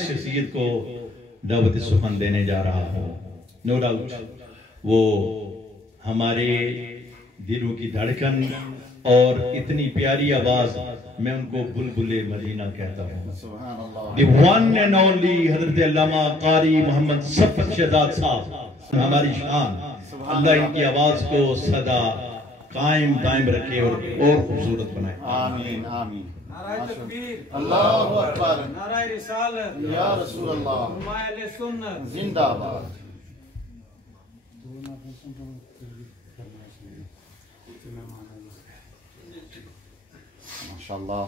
شخصیت کو دعوت سخن دینے جا رہا ہوں. نو ڈاؤٹ وہ ہمارے دلوں کی دھڑکن اور اتنی پیاری آواز، میں ان کو بلبل مدینہ کہتا ہوں. دی ون اینڈ اونلی حضرت علامہ قاری محمد صفت شہزاد صاحب، ہماری شان. اللہ ان کی آواز کو صدا قائم دائم رکھے اور خوبصورت بنائے. آمین آمین. نعرہ تکبیر، اللہ اکبر، نعرہ رسالت، یا رسول اللہ، علماء اہل سنت زندہ باد. ماشاءاللہ.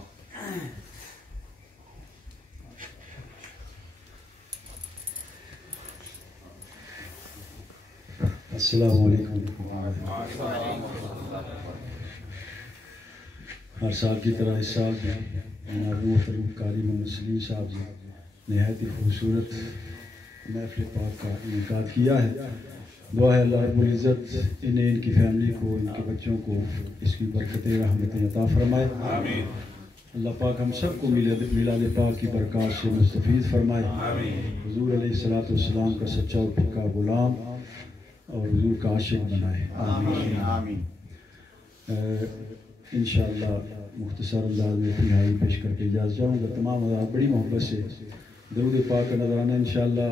السلام علیکم. ہر سال کی طرح اس سال بھی جناب محترم قاری محمد سلیم صاحب نے نہایت ہی خوبصورت محفل پاک کا انعقاد کیا ہے. دعا ہے اللہ رب العزت انہیں، ان کی فیملی کو، ان کے بچوں کو اس کی برکتیں رحمتیں عطا فرمائے. اللہ پاک ہم سب کو میلاد پاک کی برکات سے مستفید فرمائے. حضور علیہ السلام کا سچا اور پکا غلام اور حضور کا عاشق بنائے. آمین آمین. انشاءاللہ مختصر انداز میں تنہائی پیش کر کے اجازت چاہوں گا. تمام حضرات بڑی محبت سے درود پاک کا نذرانہ انشاءاللہ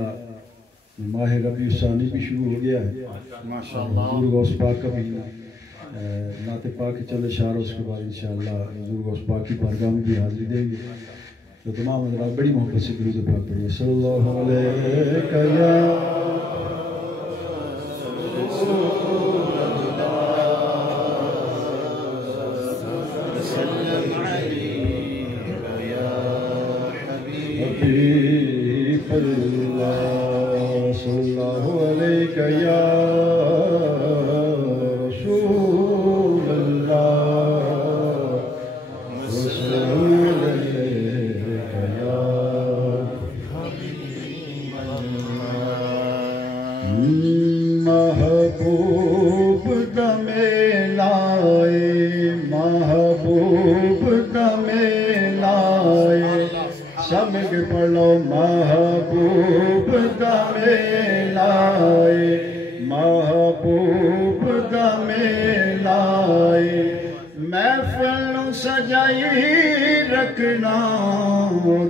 ماہ ربیع الثانی بھی شروع ہو گیا ہے. ماشاءاللہ. حضور غوث پاک کا بھی نعت پاک کے چند اشعار، اس کے بعد انشاءاللہ حضور غوث پاک کی بارگاہ میں بھی حاضری دیں گے. تو تمام حضرات بڑی محبت سے درود پاک پڑھیے. صلی اللہ علیہ یا حبیب اللہ، صلی اللہ علیہ یا رسول اللہ، رسول علیہ یا محبوب دم لائے، محبوب دم لائے. سمجھ پڑھو محبوب دم لائے، محبوب دم لائے. محفل سجائی رکھنا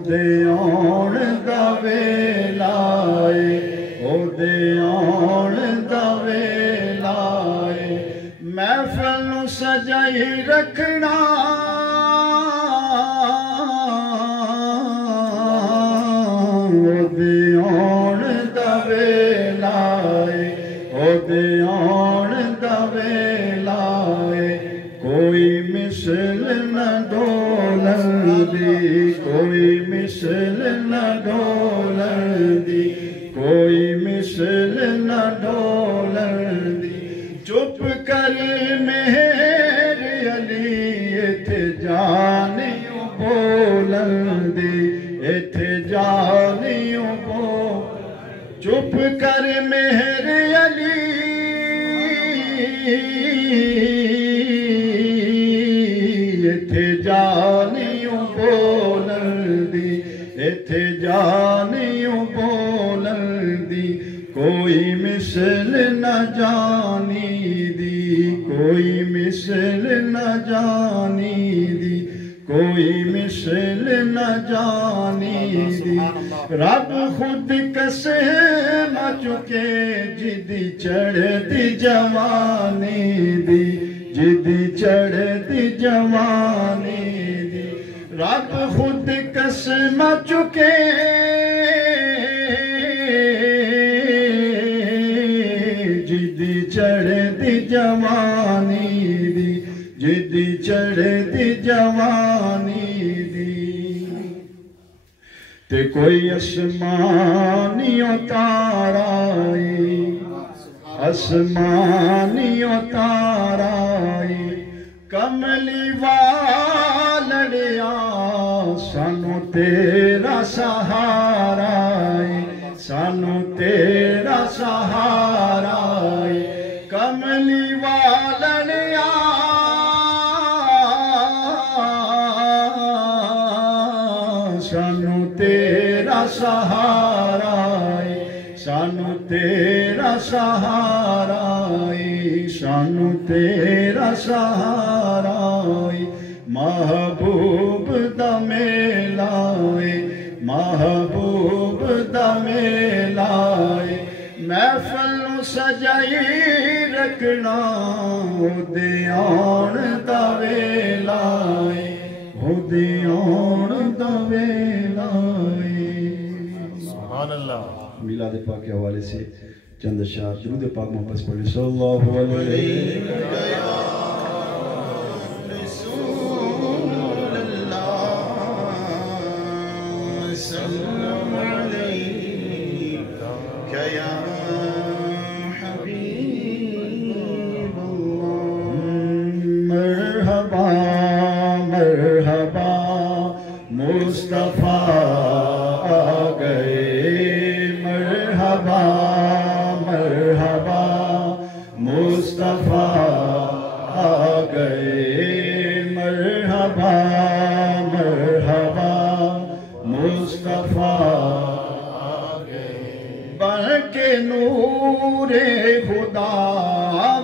دے آن دا ویلائے، او دے آن دا ویلائے. محفل سجائی رکھنا دیان دا ویلائے، او دیان دا ویلائے. کوئی مثل نہ ڈولن دی، کوئی مثل نہ ڈولن دی، کوئی مثل نہ ڈولن دی. چپ کر مہر علی ایتھے جانیوں بولن دی، ایتھے جانیوں بولن. چپ کر مہر علی ایتھے جانیوں بولن دی، ایتھے جانیوں بولن دی. کوئی مثل نہ جانی دی، کوئی مثل نہ جانی دی، کوئی مثل نہ جانی دی. رب خود قسم چکے جدی چڑھ دی جوانی دی، جدی چڑھ دی جوانی دی. رب خود قسم چکے جدی چڑھ دی جوانی دی، جدی چڑھ دی جوانی دی. تے کوئی آسمانی اتارائی، آسمانی اتارائی. کملی والڑیا سانو تیرا سہارا، سانو تیرا سہارا. کملی والڑیا سانو تیرا سہارا. سانو تیرا سہارا سانو تیرا سہارا محبوب دا میلا محبوب دا میلا محفل نو سجائی رکھنا دے آن دا ویلا دے آن دا ویلا سبحان اللہ. میلاد پاک کے حوالے سے چند اشعار درود پاک محمد پڑھیں صلی اللہ علیہ وسلم. مرحبا مرحبا مصطفیٰ آ گئے مرحبا مرحبا مصطفیٰ آ گئے مرحبا مرحبا مصطفیٰ آ گئے بن کے نور خدا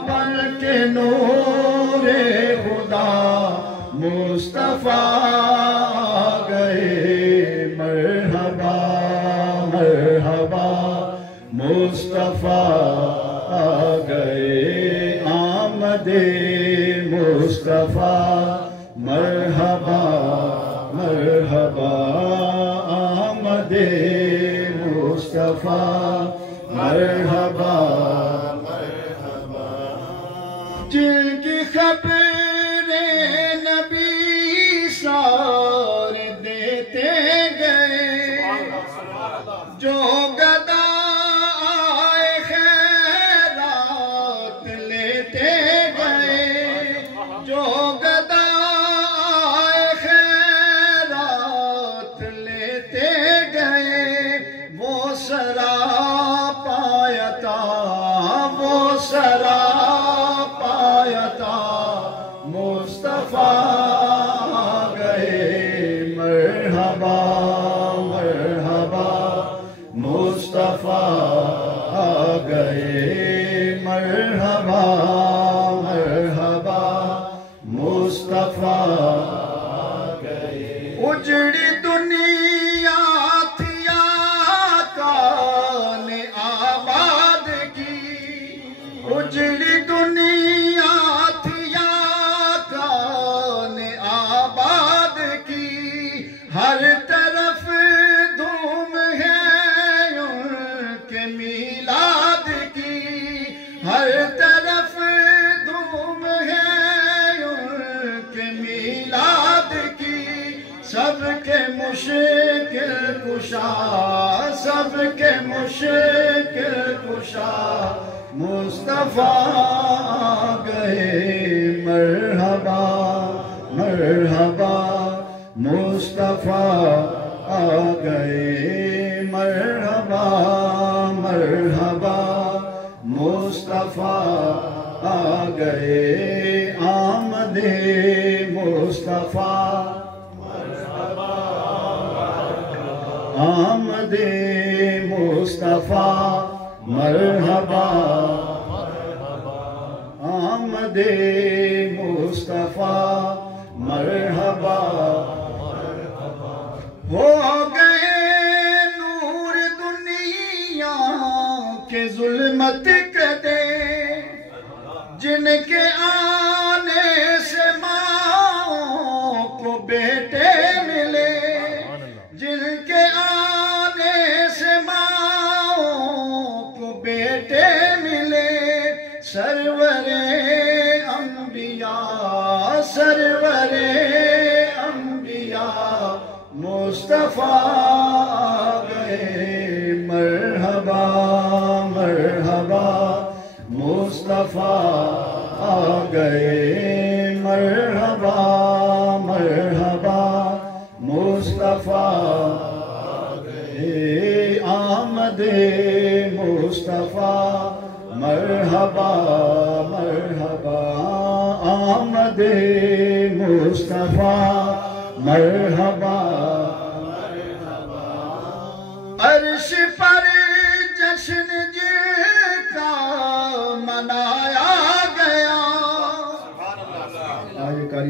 بن کے نور خدا مصطفیٰ آ گئے مرحبا مرحبا مصطفیٰ آ گئے آمد مصطفیٰ مرحبا مرحبا آمد مصطفیٰ مرحبا مرحبا جن کی خبر نبی سار دیتے گئے جو گدا آئے خیرات لیتے گئے جو گدا آئے خیرات لیتے گئے وہ سرا پایا تھا وہ سرا پایا تھا مصطفیٰ آ گئے مرحبا مرحبا مصطفیٰ آ گئے مرحبا مرحبا مصطفیٰ آ گئے اجڑی دنیا تھی آقا نے آباد کی اجڑی دنیا تھی آقا نے آباد کی ہر طرف دھوم ہے ان کے میلاد کی ہر طرف دھوم ہے ان کے میلاد کی سب کے مشکل کشا سب کے مشکل کشا مصطفیٰ آ گئے مرحبا مرحبا مصطفیٰ آ گئے مرحبا مرحبا مصطفیٰ آ گئے آمد مصطفیٰ آمد مصطفیٰ مرحبا آمد مصطفیٰ مرحبا ہو گئے نور دنیا کے ظلمت کدے جن کے آنے سے ماں کو بیٹے ملے جن کے آنے سے ماں کو بیٹے ملے سرور انبیاء سرور انبیاء مصطفیٰ آ گئے مرحبا مرحبا مصطفیٰ آ گئے مرحبا مرحبا مصطفیٰ آ گئے آمد مصطفیٰ مرحبا مرحبا آمد مصطفیٰ مرحبا مرحبا عرش پر جشن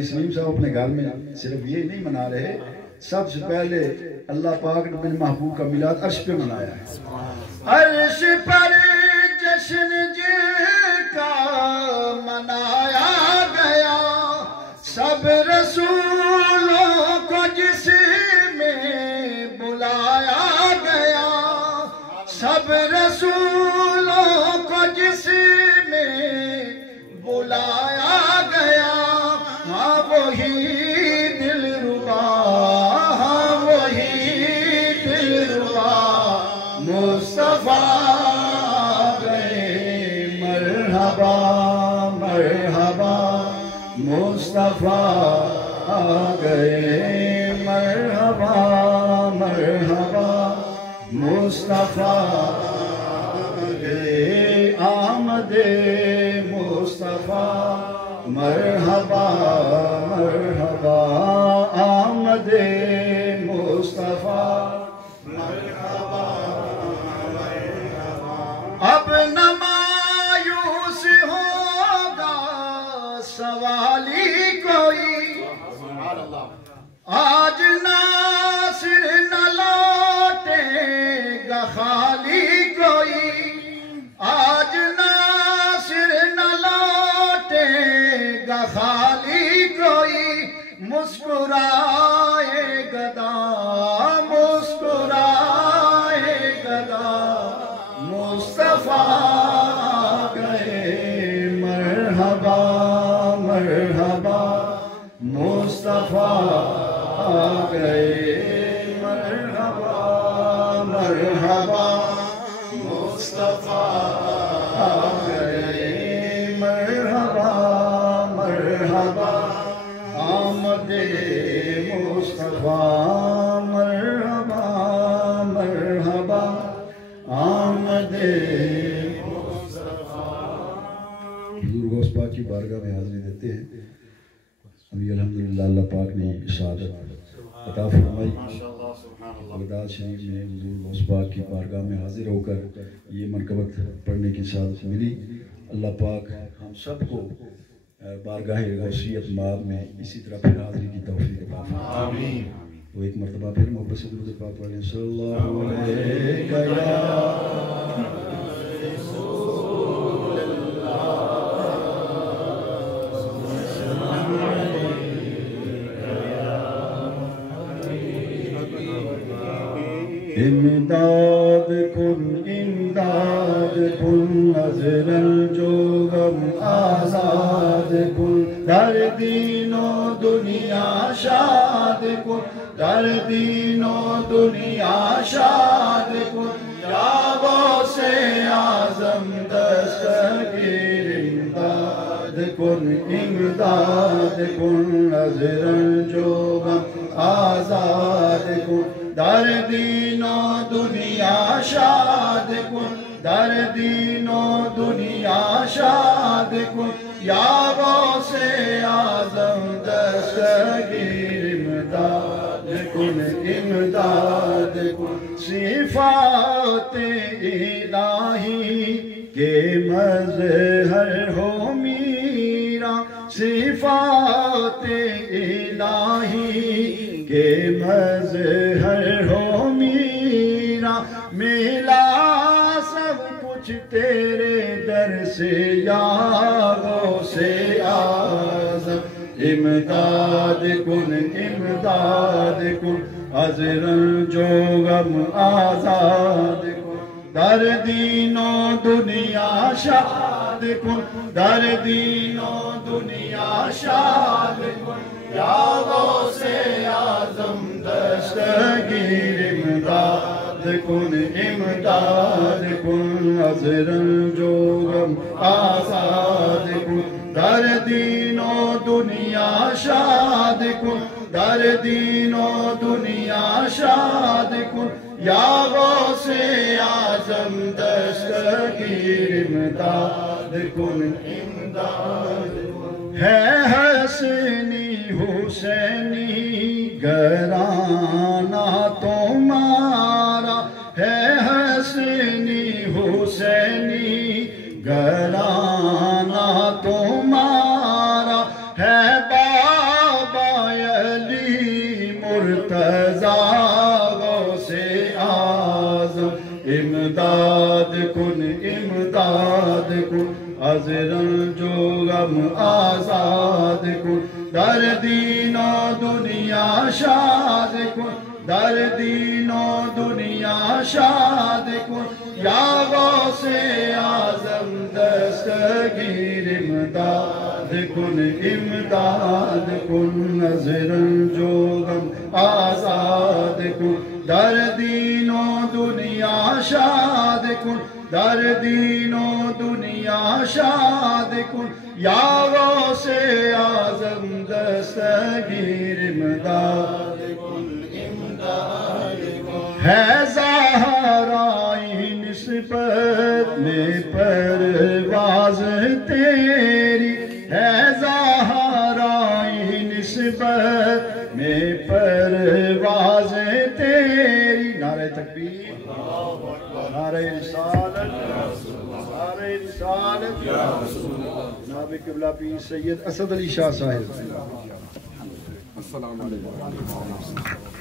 سلیم صاحب اپنے گھر میں صرف یہ نہیں منا رہے، سب سے پہلے اللہ پاک نے اپنے محبوب کا میلاد عرش پہ منایا ہے۔ عرش پر جشن جن کا منایا گیا، سب رسولوں کو جس میں بلایا گیا، سب رسولوں کو جس میں بلایا گیا، ہاں وہی دلربا، ہاں وہی دلربا مصطفیٰ گئے، مرحبا مرحبا مصطفیٰ گئے، مرحبا مرحبا مصطفیٰ گئے، آمد مصطفیٰ، مرحبا مرحبا آمد مصطفیٰ، مرحبا مرحبا۔ اب نہ مایوس ہوگا سوالی کوئی، آج ناصر نہ لوٹے گا خالی کوئی، آج ناصر نہ لوٹے گا خالی کوئی، مسکرائے گدا مسکرائے گدا مصطفیٰ گئے، مرحبا مرحبا مصطفیٰ گئے، مرحبا مرحبا مصطفیٰ گئے، مرحبا مرحبا آمد مصطفیٰ، مرحبا مرحبا آمد مصطفیٰ۔ حضور غوث پاک کی بارگاہ میں حاضری دیتے ہیں۔ ابھی الحمدللہ اللہ پاک نے شہادت عطا فرمائی، بغداد شریف میں حضور غوث پاک کی بارگاہ میں حاضر ہو کر یہ منقبت پڑھنے کی سعادت ملی۔ اللہ پاک ہم سب کو بارگاہ غوثیت مآب میں اسی طرح پھر حاضری کی توفیق عطا فرمائے، آمین۔ وہ ایک مرتبہ پھر محبت سے درود پاک پڑھ لیں، صلی اللہ علیہ امداد کن نظرن جو غم آزاد کن، در دین و دنیا شاد کن، در دین و دنیا شاد کن، یا غوث اعظم دستگیر امداد کن، امداد کن نظرن جو غم آزاد کن، در دین و دنیا شاد کن، در دین و دنیا شاد کن، یا غوث اعظم دستگیر امداد کن، امداد کن۔ صفات الہی کے مظہر ہو میرا، صفات الہی کے مظہر ہو میرا، ملا سب کچھ تیرے در سے یا غوث اعظم، امداد کن امداد کن، ازرن جو غم آزاد کن، در دین و دنیا شاد کن، در دین و دنیا شاد کن، یا غوث اعظم دستگیر امداد کن، امداد کن، ازرن جو غم آزاد کن، در دین و دنیا شاد کن، در دین و دنیا شاد کن، یا غوث اعظم دستگیر امداد کن، امداد کن۔ ہے حسنی حسینی گھرانہ تمہارا، ہے حسنی حسینی گھرانہ تمہارا، ہے امداد کن از رنج و غم آزاد کن در دین و دنیا شاد کن در دین و دنیا شاد کن یا غوث اعظم دستگیر امداد کن امداد کن از رنج و غم آزاد کن در دین و دنیا شاد کن در دین و دنیا شاد کن یا غوث اعظم دستگیر امداد کن ہے زہرائی نسبت میں پرواز تیری ہے زہرائی نسبت میں پرواز تیری نعرہ تکبیر نعرہ رسالت نعرہ رسالت جناب قبلہ پیر سید اسد علی شاہ صاحب السلام علیکم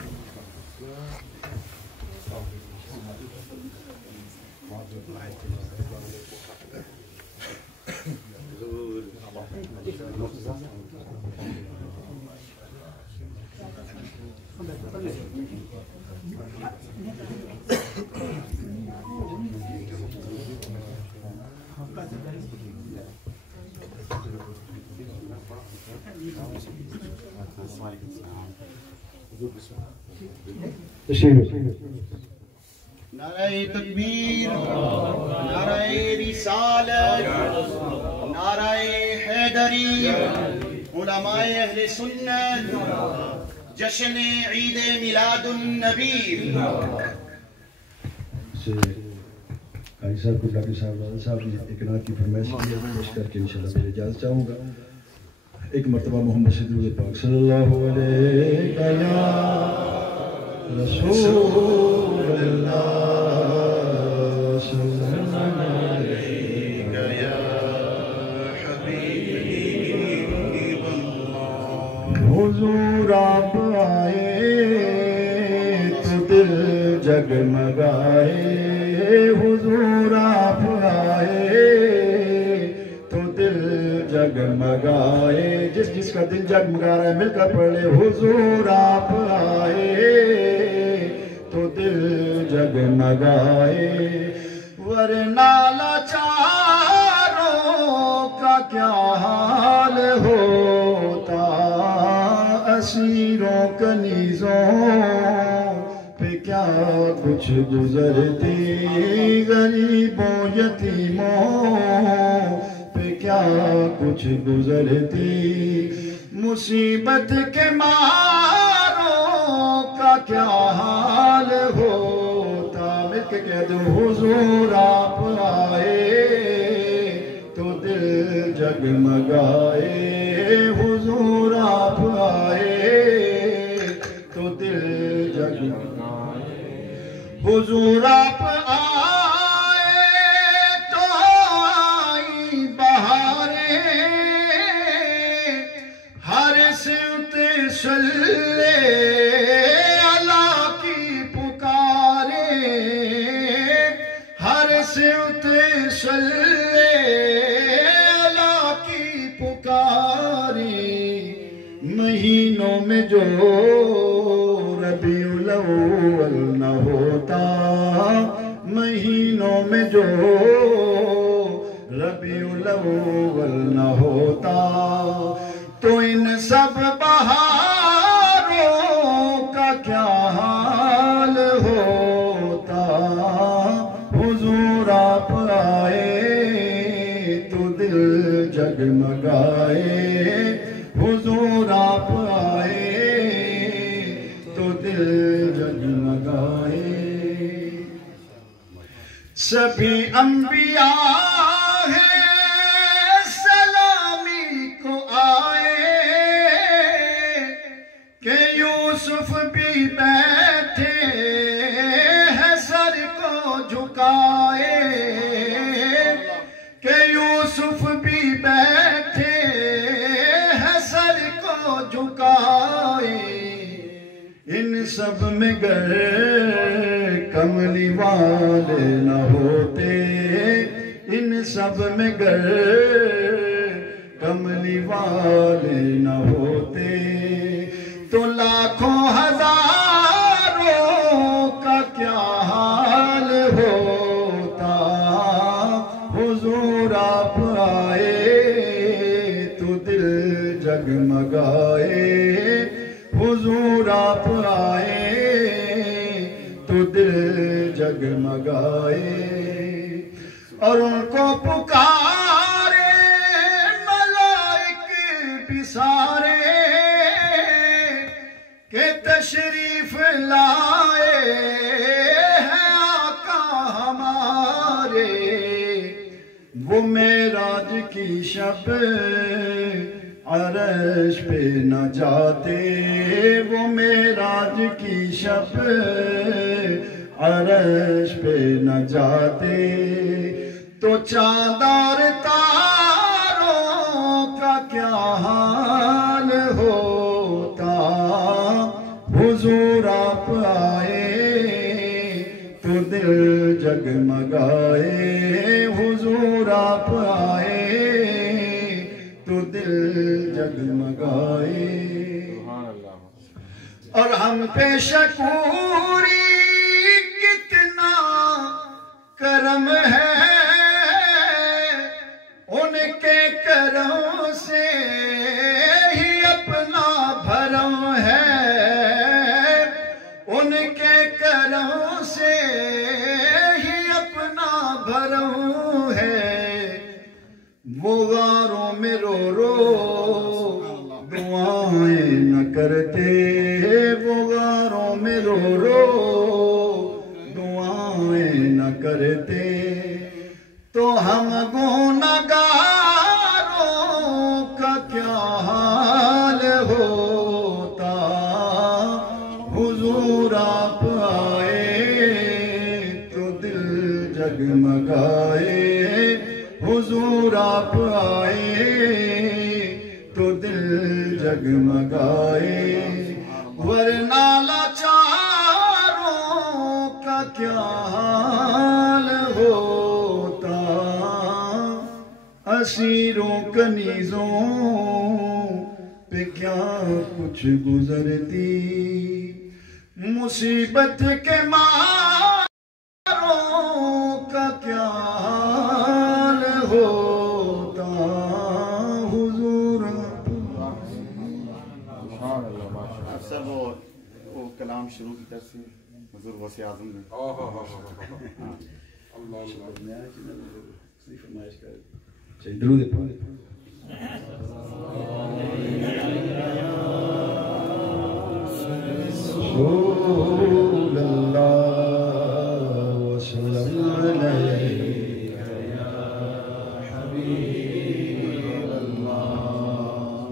نعرہ تکبیر نعرہ رسالت نعرہ حیدری علماء اہل سنت جشن عید میلاد النبی قاری صاحب کو ڈاکٹر صاحب نے ایک نعت کی فرمائش کی پیش کر کے انشاءاللہ میں اجازت چاہوں گا ایک مرتبہ محمد صدیق پاک صلی اللہ علیہ یا رسول اللہ صلی اللہ علیہ یا حبیب اللہ حضور آپ آئے تو دل جگمگائے حضور آپ آئے تو دل جگمگائے جس کا دل جگمگا رہا ہے مل کر پڑھ لے حضور آپ آئے تو دل جگمگائے ورنہ لاچاروں کا کیا حال ہوتا اسیروں کنیزوں پہ کیا کچھ گزرتی غریبوں یتیموں پہ کیا کچھ گزرتی مصیبت کے ماروں کا کیا حال ہوتا مل کے کہہ دو حضور آپ آئے تو دل جگمگائے حضور آپ آئے تو دل جگمگائے حضور آپ آئے تو آئی بہاریں ہر سمت صلی اللہ کی پکاریں ہر سمت صلی اللہ کی پکاریں مہینوں میں جو ربیع الاول نہ ہوتا مہینوں میں جو ربیع الاول نہ ہوتا تو ان سب بہاروں کا کیا حال ہوتا حضور آپ آئے تو دل جگمگائے حضور آپ آئے تو دل جگمگائے سبھی انبیاء ہیں سلامی کو آئے کہ یوسف بھی بیٹھے ہیں سر کو جھکائے کہ یوسف بھی بیٹھے ہیں سر کو جھکائے ان سب میں گر کملی والے نہ ہوتے ان سب میں گر کملی والے نہ ہوتے تو لاکھوں ہزاروں کا کیا حال ہوتا حضور آپ آئے تو دل جگمگائے حضور آپ آئے تو دل جگمگائے اور ان کو پکارے ملائک بھی سارے کہ تشریف لائے ہیں آقا ہمارے وہ معراج کی شب عرش پہ نہ جاتے وہ معراج کی شب عرش پہ نہ جاتے تو چاند اور تاروں کا کیا حال ہوتا حضور آپ آئے تو دل جگمگائے حضور آپ آئے تو دل جگمگائے اور ہم پہ شکوری کتنا کرم ہے ان کے کرم سے ہی اپنا بھرم ہے ان کے کرم سے ہی اپنا بھرم ہے وہ غاروں میں رو رو دعائیں نہ کرتے وہ غاروں میں رو رو دعائیں نہ کرتے تو ہم گنہگاروں کا کیا حال ہوتا حضور آپ آئے تو دل جگمگائے حضور آپ آئے تو دل جگمگائے ورنہ لاچاروں کا کیا حال ہوتا اسیروں کنیزوں پہ کیا کچھ گزرتی مصیبت کے ماروں کا کیا حال ہوتا حضور سب وہ کلام شروع کی طرف سے حضور غوث اعظم نے درود رسول اللہ وسلم علیک یا حبیب اللہ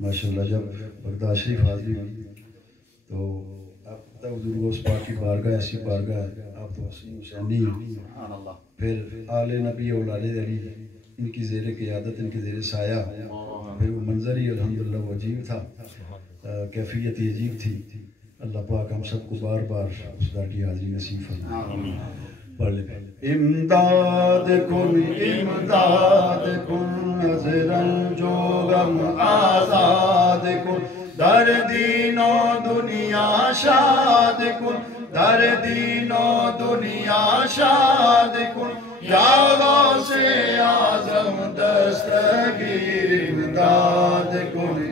ماشاءاللہ جب بغداد شریف حاضری ہوئی تو آپ پتہ حضور غوث پاک کی بارگاہ ایسی بارگاہ ہے آپ تو حسین حسینی ہیں پھر آل نبی اولاد علی ان کی زیر قیادت ان کی زیر سایہ پھر وہ منظر ہی الحمدللہ وہ عجیب تھا کیفیت ہی عجیب تھی اللہ پاک ہم سب کو بار بار اس در کی حاضری نصیب فرمائے پڑھ لے امداد کن نظرن جو غم آزاد کن در دین و دنیا شاد کن در دین و دنیا شاد کن یا غوث اعظم دستگیر امداد کن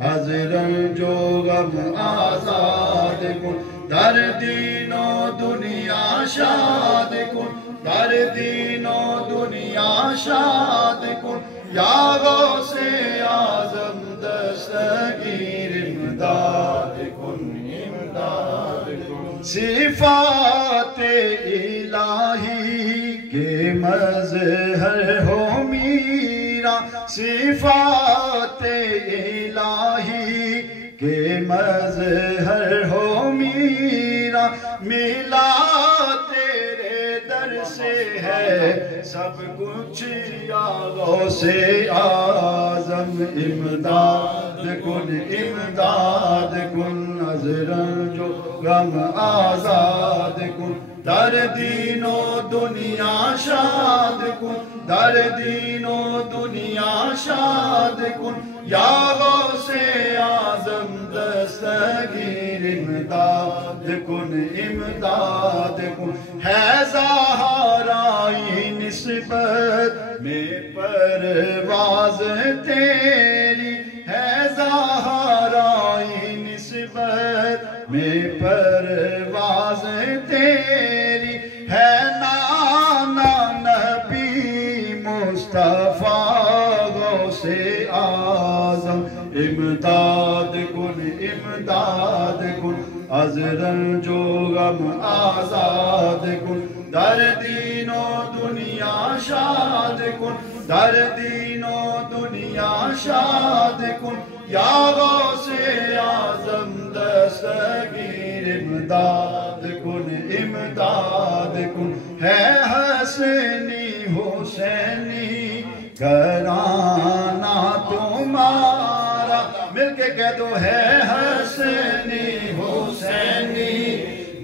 از رنج و غم آزاد کن در دین و دنیا شاد کن در دین و دنیا شاد کن یا غوث اعظم دستگیر امداد کن صفات الہی کے مظہر ہو میرا صفات الہی کے مظہر ہو میرا ملا تیرے در سے ہے سب کچھ یا غوث اعظم امداد کن از رنج و غم آزاد کن در دین و دنیا شاد کن در دین و دنیا شاد کن یا غوث اعظم دستگیر امداد کن امداد کن ہے زہرائی نسبت میں پرواز تیری ہے زہرائی نسبت میں پرواز تیری ہے نانا نبی مصطفیٰ غوث اعظم امداد کن امداد کن از رنج و غم آزاد کن در دین و دنیا شاد کن در دین و دنیا شاد کن یا غوث اعظم دستگیر امداد کن امداد کن ہے حسنی حسینی گھرانہ تمہارا مل کے کہہ دو ہے حسنی حسینی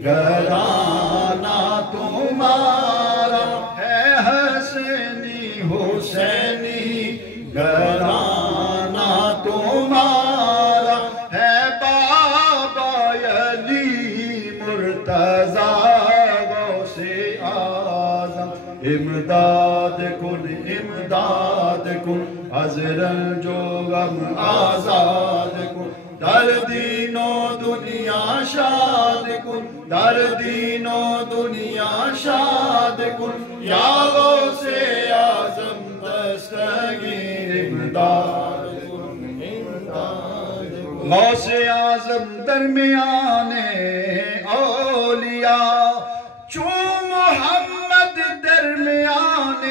گھرانہ تمہارا ہے حسنی حسینی گھرانہ تمہارا ہے بابا علی مرتضیٰ غوث اعظم امداد کن امداد کن از رنج و غم آزاد کن در دین و دنیا شاد کن در دین و دنیا شاد کن یا غوث اعظم دستگیر امداد کن امداد کن غوث اعظم درمیان اولیاء چون محمد درمیان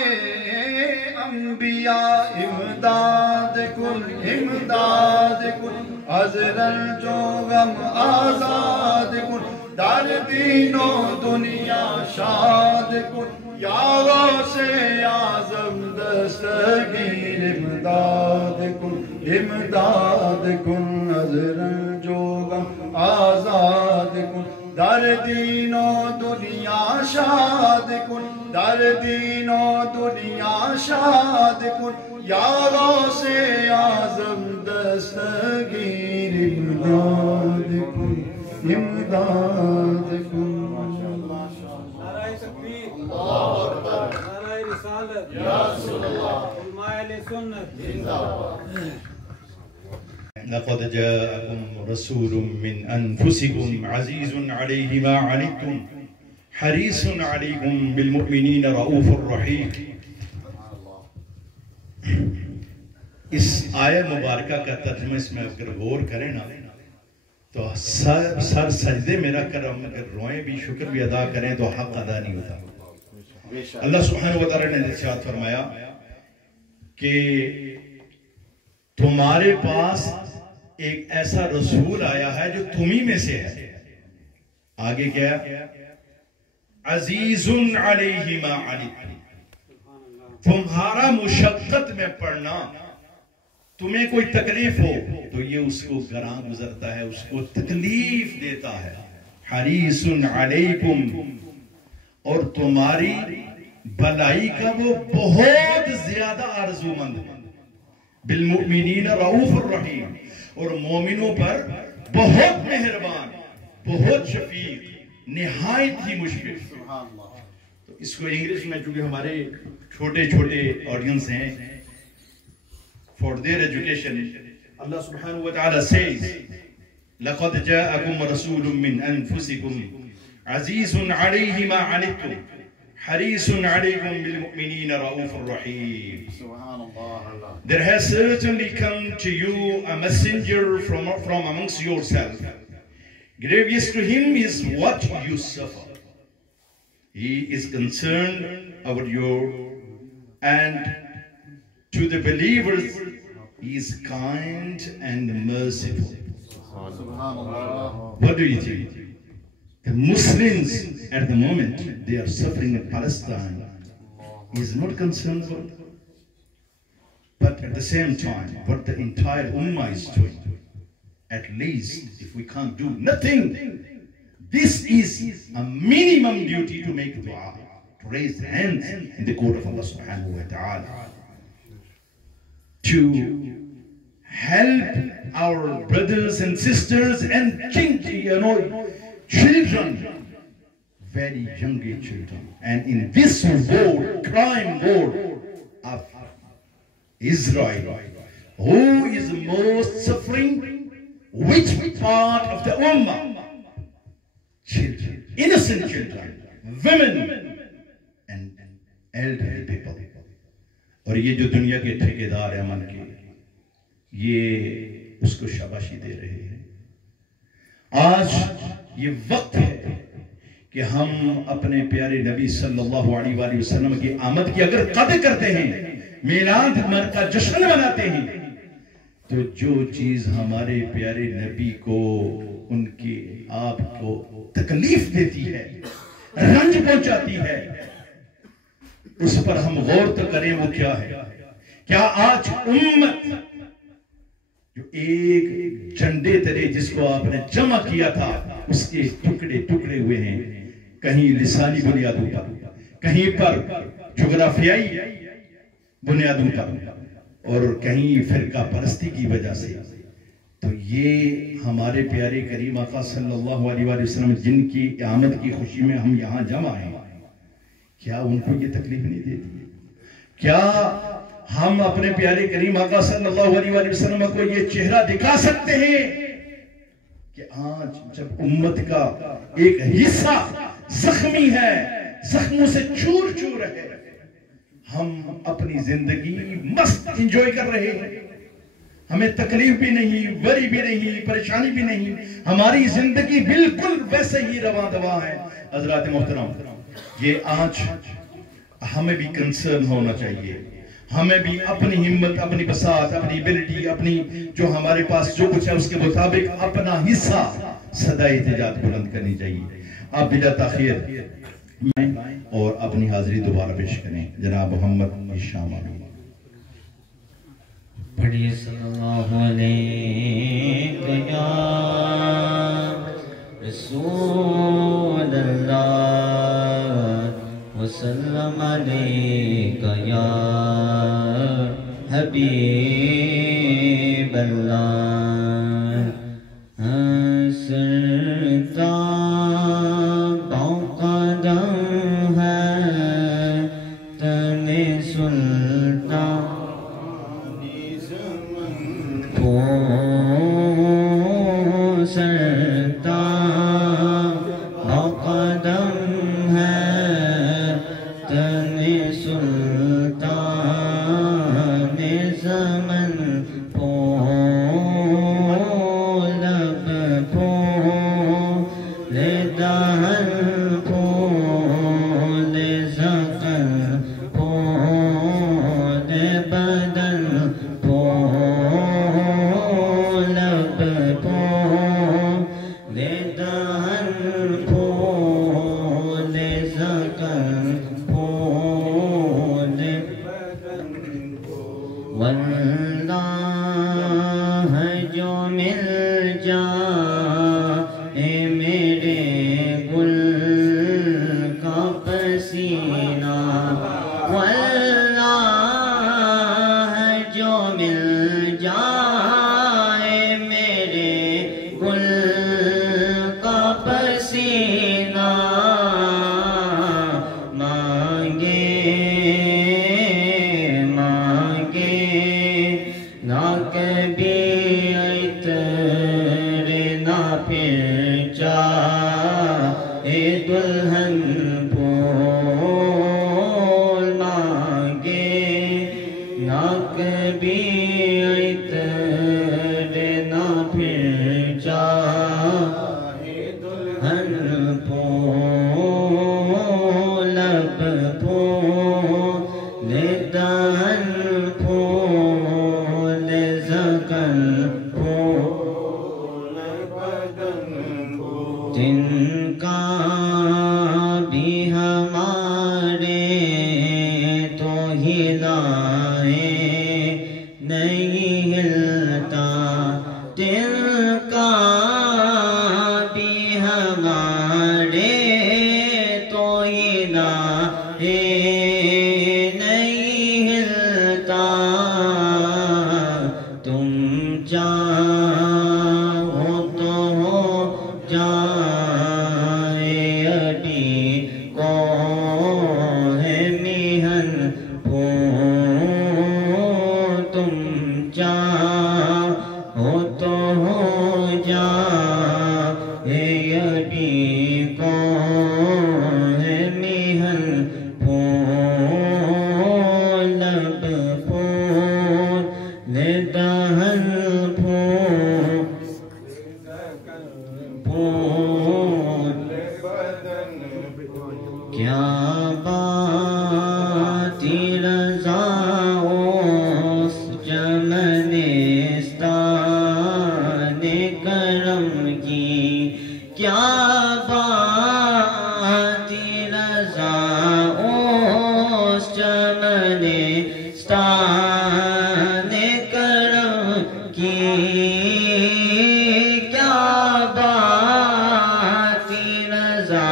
انبیاء امداد کن امداد کن از رنج و غم آزاد کن در دین و دنیا شاد کن یا غوث اعظم دستگیر امداد کن امداد کن از رنج و غم آزاد کن در دین و دنیا شاد کن در دین و دنیا شاد کن یا غوث اعظم دستگیر امداد کن امداد کن نعرہ تکبیر نعرہ رسالت یا رسول اللہ علماء اہل سنت لقد جاءكم رسول من أنفسكم عزيز عليه ما عنتم حريص عليكم بالمؤمنين رؤوف رحيم اس آیت مبارکہ کا ترجمہ اس میں اگر غور کریں نا تو سر سجدے میں رکھ کر اگر روئیں بھی شکر بھی ادا کریں تو حق ادا نہیں ہوتا اللہ سبحانہ وتعالی نے ارشاد فرمایا کہ تمہارے پاس ایک ایسا رسول آیا ہے جو تمہیں میں سے ہے آگے کیا عزیز علیہ ما عنتم تمہارا مشقت میں پڑنا تمہیں کوئی تکلیف ہو تو یہ اس کو گراں گزرتا ہے اس کو تکلیف دیتا ہے حریص علیکم اور تمہاری بھلائی کا وہ بہت زیادہ آرزو مند بالمؤمنین رؤوف الرحیم اور مومنوں پر بہت مہربان بہت شفیق نہایت ہی مشفق تو اس کو انگلش میں چونکہ ہمارے چھوٹے چھوٹے آڈینس ہیں for their education Allah subhanahu wa ta'ala says لَقَدْ جَاءَكُمْ رَسُولٌ مِّنْ أَنفُسِكُمْ عَزِيزٌ عَلَيْهِ مَا عَنِتُّمْ حَرِيصٌ عَلَيْكُمْ بِالْمُؤْمِنِينَ رَؤُوفٌ رَحِيمٌ There has certainly come to you a messenger from amongst yourself. Grievous to him is what you suffer. He is concerned about you, and to the believers he is kind and merciful. What do you think? The Muslims at the moment they are suffering in Palestine. He is not concerned about them. But at the same time, what the entire Ummah is doing, at least if we can't do nothing, This is a minimum duty to make dua, to raise hands in the court of Allah subhanahu wa ta'ala, to help our brothers and sisters and children, very young children. And in this war, crime war of Israel, who is most suffering? Which part of the ummah? Children, innocent children, women and elderly people. اور یہ جو دنیا کے ٹھیکیدار امن کے یہ اس کو شاباشی دے رہے ہیں. آج یہ وقت ہے کہ ہم اپنے پیارے نبی صلی اللہ علیہ وآلہ وسلم کی آمد کی اگر قدر کرتے ہیں, میلاد کا جشن مناتے ہیں, تو جو چیز ہمارے پیارے نبی کو ان کے آپ کو تکلیف دیتی ہے, رنج پہنچاتی ہے, اس پر ہم غور تو کریں وہ کیا ہے. کیا آج امت جو ایک جھنڈے تلے جس کو آپ نے جمع کیا تھا اس کے ٹکڑے ٹکڑے ہوئے ہیں, کہیں لسانی بنیادوں پر, کہیں پر جغرافیائی بنیادوں پر, اور کہیں فرقہ پرستی کی وجہ سے. تو یہ ہمارے پیارے کریم آقا صلی اللہ علیہ وآلہ وسلم جن کی آمد کی خوشی میں ہم یہاں جمع ہیں, کیا ان کو یہ تکلیف نہیں دیتی؟ کیا ہم اپنے پیارے کریم آقا صلی اللہ علیہ وآلہ وسلم کو یہ چہرہ دکھا سکتے ہیں کہ آج جب امت کا ایک حصہ زخمی ہے, زخموں سے چور چور ہے, ہم اپنی زندگی مست انجوائے کر رہے ہیں, ہمیں تکلیف بھی نہیں, وری بھی نہیں, پریشانی بھی نہیں, ہماری زندگی بالکل ویسے ہی رواں دواں ہے. حضرات محترم, یہ آج ہمیں بھی کنسرن ہونا چاہیے, ہمیں بھی اپنی ہمت, اپنی بساط, اپنی ایبلٹی, اپنی جو ہمارے پاس جو کچھ ہے اس کے مطابق اپنا حصہ صدائے احتجاج بلند کرنی چاہیے. آپ بلا تاخیر اور اپنی حاضری دوبارہ پیش کریں. جناب محمد شام آمین. پڑھیے صلی اللہ علیہ یا رسول اللہ وسلم علیک یا حبیب اللہ. سرتا قدم ہے تن سلطان سرتا قدم ہے تن سلطان زمن پو لب پو لدہن پو لزقن پو لبدن پو لب پو لدہن پو لزقن پو لبدن پو واللہ جو مل جائے میرے گل کا پسینہ, واللہ جو مل جائے میرے گل کا پسینہ, مانگے مانگے نہ کبھی عطر نہ پھر چاہے دلہن پھول نہیں ہلتا تم چاہو تو ہو جائے ابھی کو ہے میہن تم چاہو تو ہو جائے ابھی کو ہے میہن لب پھول دہن کیا بات رضا اس چمنستان کرم کی کیا بات رضا اس چمنستان کرم کی کیا بات رضا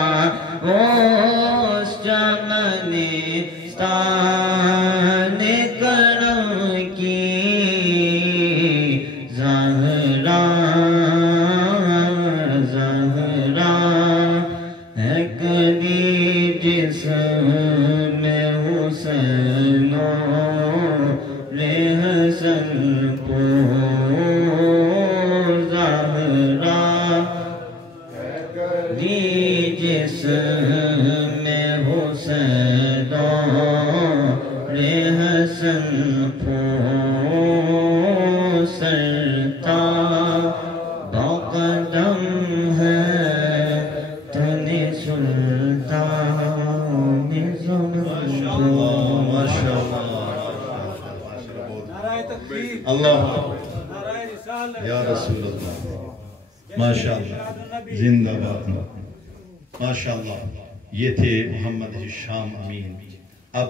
اس چمنستان کرم کی زہرا ہے کبھی جسم میں حسین حسن زہرا جسم میں حسین حسن سرتا بقدم ہے تنے سلطان نعرہ تکبیر، اللہ نعرہ رسالت، یا رسول اللہ ماشاءاللہ زندہ باد ماشاءاللہ. یہ تھے محمد ہشام امین. اب